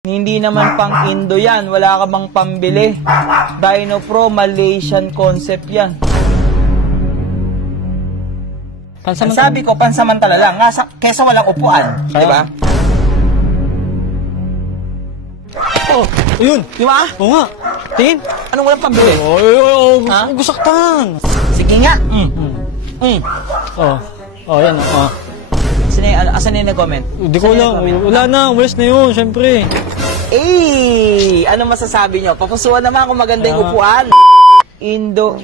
Hindi naman pang Indo yan. Wala ka bang pambili? Dino Pro, Malaysian concept yan. Ang sabi ko, pansamantala lang. Kesa walang upuan. Di ba? Oh, yun. Di ba? Oo nga. Tingin. Anong walang pambili? Ha? Gusaktan. Sige nga. Yan. Asan na yung nag-comment? Hindi ko lang. Wala na. Walis na yun, syempre. Ano masasabi nyo? Papusuan naman kung maganda yung upuan. Indo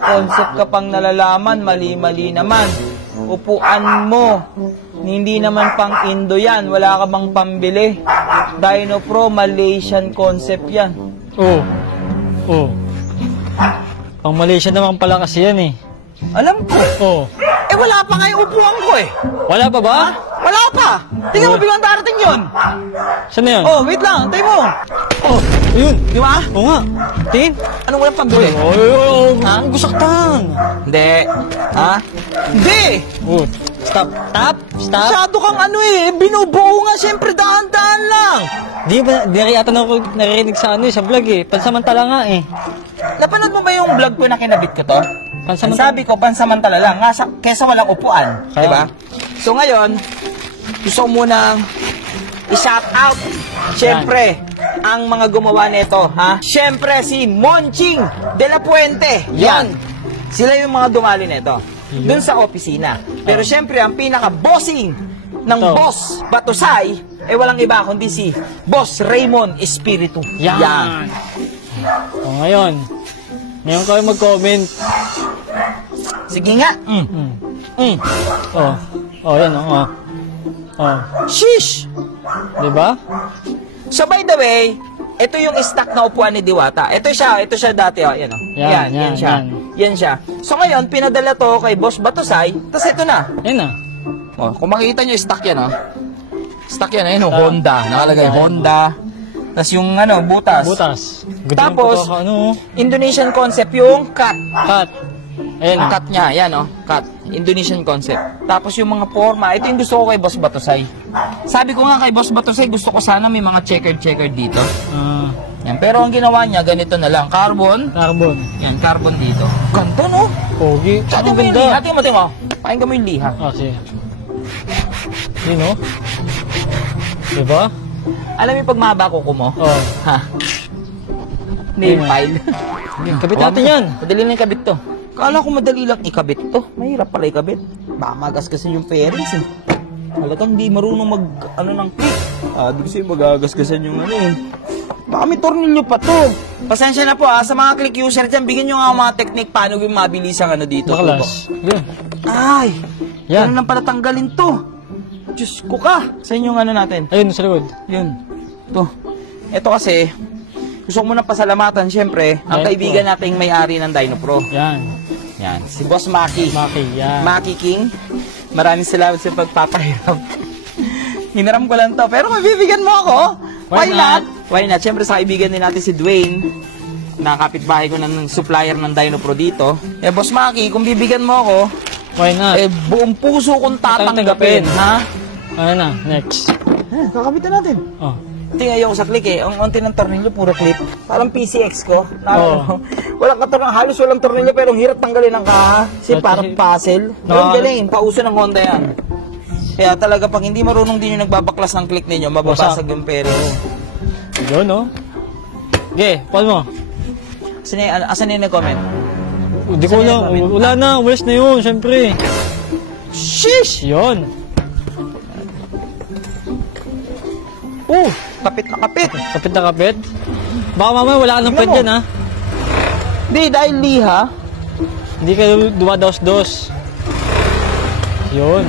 concept ka pang nalalaman. Mali-mali naman. Upuan mo. Hindi naman pang Indo yan. Wala ka bang pambili? Dino Pro, Malaysian concept yan. Pang Malaysia naman pala kasi yan eh. Alam ko. Wala pa nga yung upuan ko eh. Wala pa ba? Wala pa. Tingnan mo, biglang darating yun. Saan na yun? Wait lang. Tayo mo. Yun. Di ba? Oo nga. Tingin. Anong walang pambili? Ang gusaktan. Hindi. Ha? Hindi. Stop. Masyado kang binubuo nga. Siyempre, daan-daan lang. Di ba, yata narinig sa sa vlog eh. Pansamantala nga eh. Napanood mo ba yung vlog ko na kinabit ko to? Sabi ko, pansamantala lang. Kesa walang upuan. Diba? So ngayon, gusto ko munang i-shout out. Siyempre, ang mga gumawa nito, ha? Siyempre, si Monching de la Puente. Yan. Sila yung mga dumali nito. Doon sa opisina. Pero siyempre, ang pinaka-bossing ng Boss Batusay, walang iba kundi si Boss Raymond Espiritu. Yan. Ngayon kayo mag-comment. Sige nga. Yan. Sheesh! Diba? So by the way, ito yung stock na upuan ni Diwata. Ito siya dati. Yan siya. Yan siya. So ngayon, pinadala to kay Boss Batusay. Tapos ito na. Yan na. Kung makikita nyo, stock yan. Stock yan. Honda. Nakalagay Honda. Tapos yung butas. Tapos, Indonesian concept yung cut. Ayan, cut niya. Yan, cut. Indonesian concept. Tapos yung mga forma, ito yung gusto ko kay Boss Batusay. Sabi ko nga kay Boss Batusay, gusto ko sana may mga checkered dito. Yan. Pero ang ginawa niya, ganito na lang. Carbon. Yan, carbon dito. Ganto, no? Pogi. Tingnan mo yung liha. Tingnan mo. Pakinggan mo yung liha. Sige. Yun, diba? Alam mo yung pag mahaba kuko mo? Ha? Nail file. Kabit natin yan. Madali na ikabit to. Kala ko madali lang ikabit to. Mahirap pala ikabit. Baka magasgasan yung fairings eh. Talagang di marunong ng click. Di kasi magagasgasan yung Baka may tornilyo pa to. Pasensya na po sa mga click user dyan. Bigyan nyo nga mga technique paano yung mabilis ang dito. Nakalas. Ay! Yan lang pala tanggalin to. Diyos ko ka! Sa inyong natin? Ayun, sa likod. Yun. Ito kasi, gusto ko muna pasalamatan, syempre, ang kaibigan nating may-ari ng Dino Pro. Yan. Si Boss Maki. Yan. Maki King. Maraming salamat sa pagpapahiram. Hiniram ko lang to. Pero mabibigyan mo ako. Why not? Why not? Syempre sa kaibigan din natin si Dwayne, na kapitbahay ko ng supplier ng Dino Pro dito. Boss Maki, kung bibigyan mo ako, why not? Buong puso kong tatanggapin. Ha? Ano na? Next. Kakabitan natin. Tingnan ayoko sa click Ang onti ng tornilyo, puro clip. Parang PCX ko. Walang halos walang tornilyo pero hirap tanggalin ang kaha. Kasi parang puzzle. Pero galing, pauso ng Honda yan. Kaya talaga pag hindi marunong din yung nagbabaklas ng click ninyo, mababasag yung fairings. Yun, Okay, paul mo. Asan yung nag-comment? Hindi ko lang. Wala na. Walis na yun, syempre. Sheesh! Yun. Kapit na kapit. Kapit na kapit? Baka mamaya wala ka ng pwede dyan, ha? Hindi, dahil liha. Hindi kayo dumados-dos. Yun.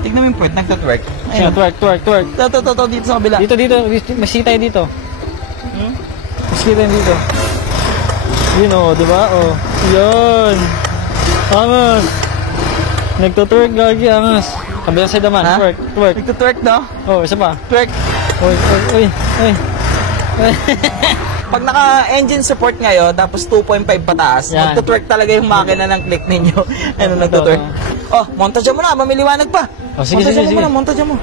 Tignan mo yung point, nagtatwerk. Ayun, twerk. Ito, dito sa kabila. Dito. Masiki tayo dito. Masiki tayo dito. Yun, diba? Yun. Angas. Nagtutwerk lagi, angas. Kabilang side naman, twerk. Nagtutwerk, no? Isa pa. Twerk. Uy. pag naka-engine support ngayon, tapos 2.5 pataas, Yan. magtutwerk talaga yung makina ng click ninyo. Ano, nagtutwerk. Oh, montage mo na, mamiliwanag pa. Oh, sige, Montage sige, mo sige. muna, montage mo.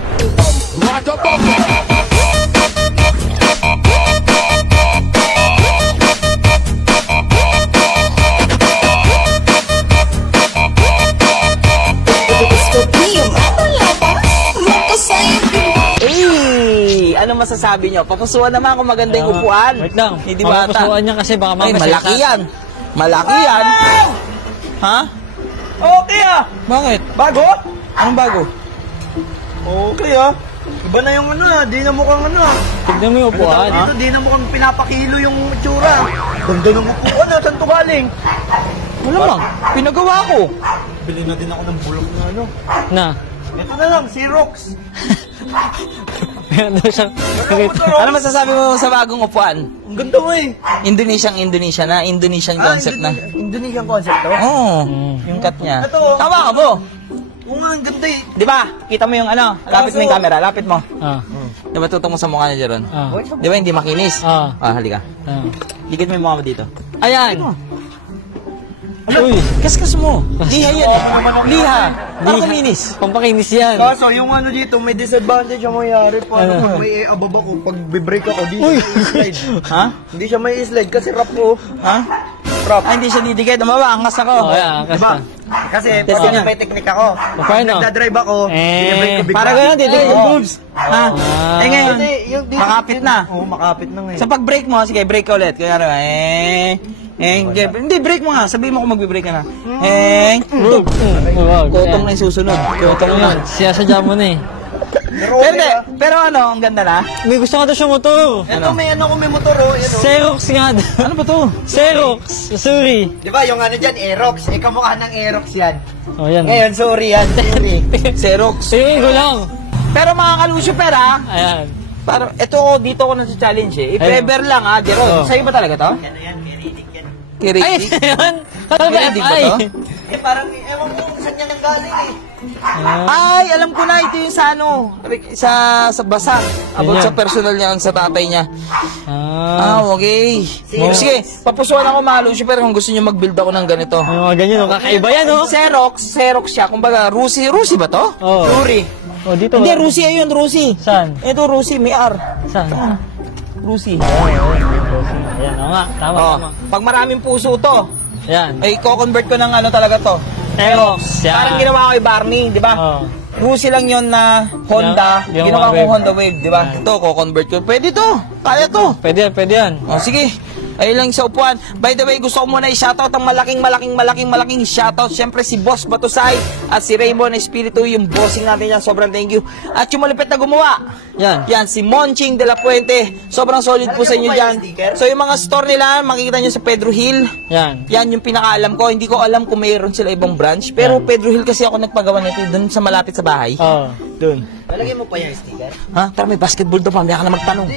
Eh, ano masasabi nyo? Papusuan naman kung maganda yung upuan. Wait lang. Hindi ba Papapusuan niya kasi baka Ay, mamaya malaki yan. Malaki yan. Ha? Okay ah! Bakit? Bago? Anong bago? Okay ah. Iba na yung ano ah, di na mukhang ano ah. Tignan mo yung upuan. Dito, di na mukhang pinapakilo yung tsura. Ganda ng upuan ah, saan to galing? Wala lang. Pinagawa ko. Bili na din ako ng bulok na ano. Na. Ito na lang, Xerox. Meron daw siyang... Ano masasabi mo sa bagong upuan? Ang ganda mo eh. Indonesia na. Indonesian concept na. Indonesian concept to? Oo. Mm. Yung cut niya. Ito. Tama ka po. Oo nga, ang ganda eh. Di ba? Kita mo yung ano. Lapit mo yung camera. Lapit mo. Ah. Di ba tutok mo sa mukha niya, Jeron? Ah. Di ba hindi makinis? Ah. Halika. Ah. Dikit mo yung mukha mo dito. Ayan. Uy. Kaskas mo. Liha yan eh. Liha. Para Liha. kuminis. Pampakinis yan. Kaso yung ano dito, may disadvantage ang mangyari. Paano Ano? pag may ababa ko, pag bibrake ako, di Uy. siya may slide. Ha? Hindi siya may slide kasi rap ko. Ha? Rap. Ay, hindi siya didikit. Mababa, angas ako. Oh, yeah, angkas Diba? ka. Kasi Testing pag niya. may teknik ako. O, paano? Nagdadrive ako, Eh, binibrake ko bigla. Para ganyan, didikit yung Oo. boobs. Ha? Ah. Eh ngayon, Kasi yung dito- makapit na. Oo, makapit na ngayon. Sa pag-break mo, sige, break ka ulit. Kaya hindi, break mo nga. Sabihin mo kung magbe-break ka na. Huwag. Kotong na yung susunod. Kotong Yun. na. Sinasadya mo na eh. Pero Pero, okay ah. pero ano, ang ganda na. May gusto ka daw siya motor. Ito may ano ko may motor oh. Yan, oh. Xerox nga daw. Ano ba to? Xerox. Sorry. Di ba yung ano dyan, Aerox. Eh, kamukha ng Aerox yan. Oh, yan. Ngayon, sorry yan. Sorry. Xerox. Tingin ko lang. Pero mga kalusyo pera, Ayan. para, ito dito ko na sa challenge eh. If-ever lang ha, Jeron. Oh. Sa'yo ba talaga to? Ano yan, may reading yan. Ay, Kiritik? yan. Talaga, Ready ba ay. to? Eh, parang, ewan ko kung saan yan ang galing eh. Ay, alam ko na, ito yung sa ano, sa basa. About Ganyan. sa personal niya, sa tatay niya. Ah. Okay. Sige, papusuan ako mga kalusyo, pero kung gusto niyo mag-build ako ng ganito. May mga ganyan, oh. Kakaiba yan, oh. Xerox siya. Kumbaga, Rusi ba to? Oh. Ruri. Oh, dito. Hindi, Rusi ayun, Rusi. Saan? Ito, Rusi, may R. Saan? Rusi. Ayan, oo nga. Tama, Oh, tama. pag maraming puso to, Ayan. ay ko-convert ko ng ano talaga to. Xerox. Yan. Parang ginawa ko kay Barney, di ba? Oh. Rusi lang yon na Honda. Yung Ginawa ko Wave. Honda Wave, di ba? Ito, ko-convert ko. Pwede to. Kaya to. Pwede yan, pwede yan. O, sige. Ayun lang sa upuan. By the way, gusto ko muna i-shoutout ang malaking shoutout. Siyempre si Boss Batusay at si Raymond Espiritu, yung bossing natin yan. Sobrang thank you. At yung malupit na gumawa. Yan. Yan, si Monching de la Puente. Sobrang solid po sa inyo dyan. So yung mga store nila, makikita nyo sa Pedro Hill. Yan. Yan yung pinakaalam ko. Hindi ko alam kung mayroon sila ibang branch. Pero Pedro Hill kasi ako nagpagawa nito doon sa malapit sa bahay. Oh. Doon. Lalagyan mo pa yung sticker? Ha? Tara, may basketball doon. Mamaya ka na magtanong.